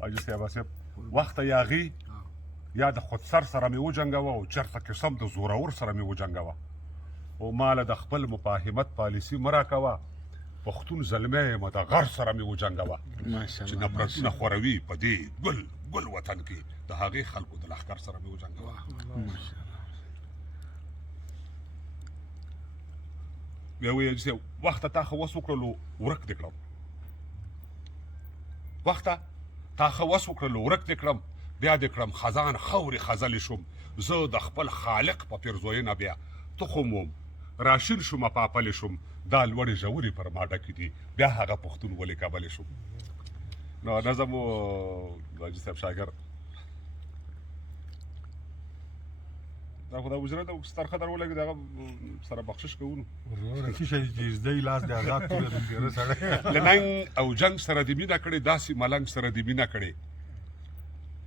حاجي صاحب صاحب وخته یا غي یا د خودسر سره مې وجنګوه او چېرته قسم د زورور سره مې وجنګوه او ماله د خپل مفاهمت پالیسي مه راکوه پښتون زلمی یم د غر سره مې وجنګوه چې نفرتونه خوروي په دې ګل وطن کې د هغې خلکو د لښکر سره مې وجنګوه بیا ویې چې وخته تا ښه وس وکړلو ورک دې کړم وخته تا ښه وس وکړلو ورک دې کړم بیا دې کړم خزان خاورې خزلې شوم زه د خپل خالق په پیرزوینه بیا تخم وم راشین شوم پاپلې شوم دا لوړې ژورې پر ما ډکې دي بیا هغه پښتون ولې کابلې شوم نو نظم و حاجي صاحب شاګر دا خو دا وزره د سترخه در ولګي دغه سره بخشش کوو وروره څه شی چې زده یې لاس د آزاد توره د تېره سړی له ننګ او جنګ سره دې مینه کړې داسې ملنګ سره دې مینه کړې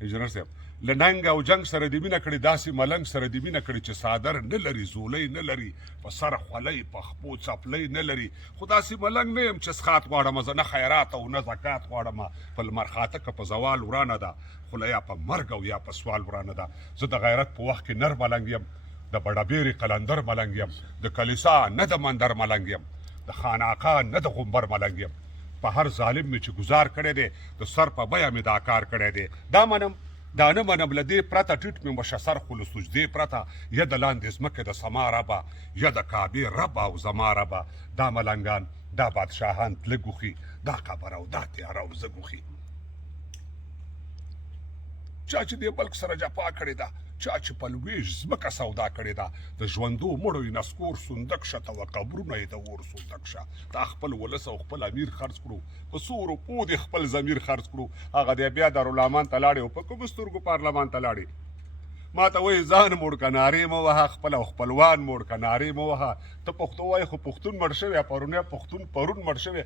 انجینر صاحب له ننګ او جنګ سره دې مینه کړې داسې ملنګ سره دې مینه کړې چې څادر نه لري زولۍ نه لري په سر خولۍ په خپو څپلۍ نه لري خو داسې ملنګ نه یم چې څښات غواړم زه نه خیرات او نه زکات غواړم په لمر خاته که په زوال ورانه ده خو یا په مرګ او یا په سوال ورانه ده زه د غیرت په وخت کې نر ملنګ یم د بډابېرې قلندر ملنګ یم د کلیسا نه د مندر ملنګ یم د خاناقا نه د غومبر ملنګ یم په هر ظالم مې چې ګزار کړی دی د سر په بیه مې دا کار کړی دی دا منم دا نه منم له دې پرته ټیټ مې مشسر خو له سجدې پرته یا د لاندې ځمکې د سما ربه یا د کعبې رب او زما ربه دا ملنګان دا بادشاهان تله ګوښي دا قبر او دا تیاره او زه ګوښي چا چې دې ملک سره جفا کړې ده چا چې په لویږ ځمکه سودا کړې ده د ژوندو مړو یې نسکور صندق شه ته و قبرونه یې د اور صندق شه تا خپل ولس او خپل امیر خرڅ کړو په څو روپو دې خپل ضمیر خرڅ کړو هغه دی بیا دارالعمان ته لاړې او په کومو سترګو پارلمان ته لاړې ما ته وایي ځان موړ که نارې مه وهه خپل او خپلوان موړ که نارې مه وهه ته پښتو وایې خو پښتون مړ شوی پرونی پښتون پرون مړ شوی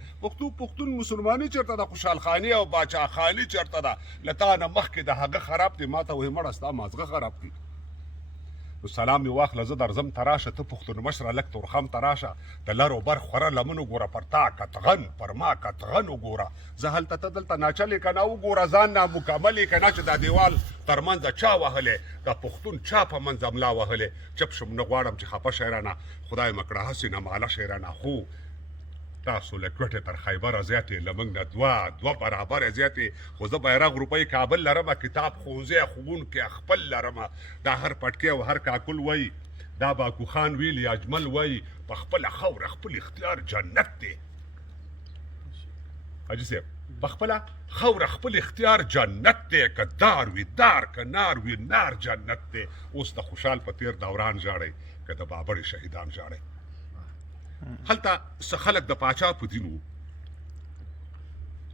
پښتون مسلماني چېرته ده خوشحال خاني او باچا خاني چېرته ده له تا نه مخکې د هغه خراب دی ما ته وایي مړه ستا مازغه خراب دي نو سلام مې واخله زه درځم ته راشه ته پښتون مشره لږ تورخم ته راشه د لر و بر خوره لمن وګوره پر تا کتغن پر ما کتغن وګوره زه هلته ته دلته ناچلې که نه وګوره ځان نامکمل یې که نه چې دا دیوال تر منځه چا وهلی دا پښتون چا په منځه ملا وهلی چپ شم نه غواړم چې خفه شی رانه خدای مه کړه هسې نه ماله شی رانه خو تاسو له کوټې تر خیبره زیاتې له موږ نه دوه برابره زیاتې خو زه بیرغ روپۍ کابل لرمه کتاب ښوونځی ښوونکی خپل لرمه دا هر پټکی او هر کاکل وایي دا باکو خان ویلي اجمل وایي په خپله خاوره خپل اختیار جنت دی حاجي صاحب په خپله خاوره خپل اختیار جنت دی که دار وي دار که نار وي نار جنت دی اوس د خوشحال په تیر دوران ژاړئ که د بابړې شهیدان ژاړئ هلته څه خلک د پاچا په دین وو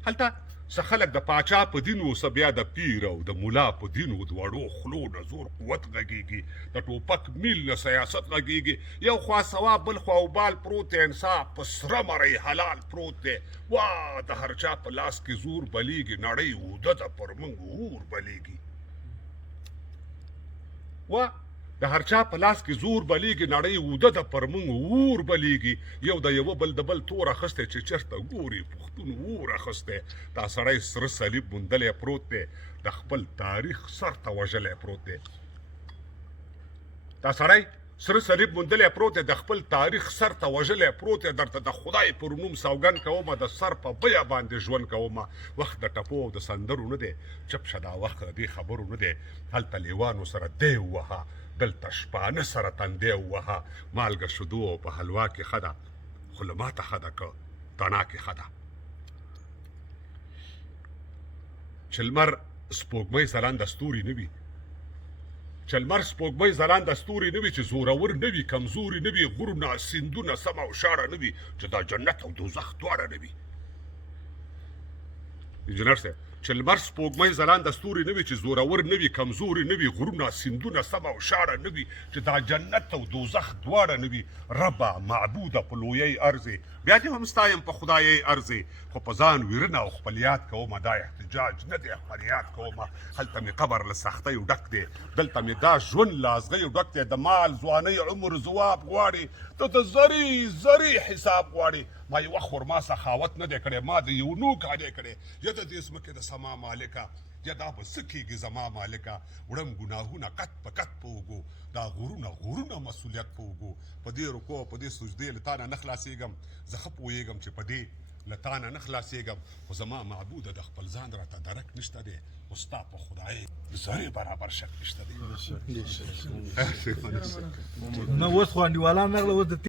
هلته څه خلک د پاچا په دین وو څه بیا د پیر او د ملا په دین وو دواړو خلو نه زور قوت غږیږي د ټوپک میل نه سیاست غږیږي یو خوا ثواب بل خوا وبال پروت دی انصاف په سره مرۍ حلال پروت دی وا د هر چا په لاس کې زور بلیږي نړۍ اوده ده پر موږ اور بلیږي وا د هر چا په لاس کې زور بلیږي نړۍ اوده ده پر موږ اور بلیږي یو د یوه بل د بل تور اخستی چې چېرته ګوري پښتون اور اخستی دا سړی سره صلیب موندلی پروت دی د خپل تاریخ سر ته وژلی پروت دی دا سړی سره صلیب موندلی پروت دی د خپل تاریخ سر ته وژلی پروت دی درته د خدای پر نوم سوګند کومه د سر په بیه باندې ژوند کومه وخت د ټپو او د سندرو نه دی چپ شه دا وخت د دې خبرو نه دی هلته لیوانو سره دی ووهه دلته شپانه سره تندی ووهه مالګه شدو او په حلوا کې ښه ده خو له ماته ښه ده که تڼا کې ښه ده چې لمر سپوږمۍ ځلانده ستوري نه وي چې لمر سپوږمۍ ځلانده ستوري نه وي چې زورور نه وي کمزوري نه وي غرونه سیندونه سمه او شاړه نه وي چې دا جنت او دوزخ دواړه نه وي انجینر صاحب چې لمر سپوږمۍ ځلانده ستوري نه وي چې زورور نه وي کمزوري نه وي غرونه سیندونه سمه او شاړه نه وي چې دا جنت او دوزخ دواړه نه وي ربه معبوده په لویۍ ارزې بیا دې هم ستایم په خدایۍ ارزې خو په ځان ویرنه او خپل یاد کومه دا احتجاج نه دی فریاد کومه هلته مې قبر له سختیو ډک دی دلته مې دا ژوند له ازغیو ډک دی د مال ځوانۍ عمر ځواب غواړي ته د زري حساب غواړي ما یوه خرما سخاوت نه دی کړی ما د یو نو کار یې کړی یا د دې ځمکې د سما مالکه یا دا به څه کېږي زما مالکه وړم ګناهونه قط په قط په اوږو دا غرونه مسؤلیت په اوږو په دې رکوع په دې سجدې له تا نه نه خلاصېږم زه ښه پوهېږم چې په دې له تا نه نه خلاصېږم خو زما معبوده د خپل ځان راته درک نشته دی خو ستا په خدای ذرې برابر شک نشته دی نه اوس خو انډیوالان راغله اوس د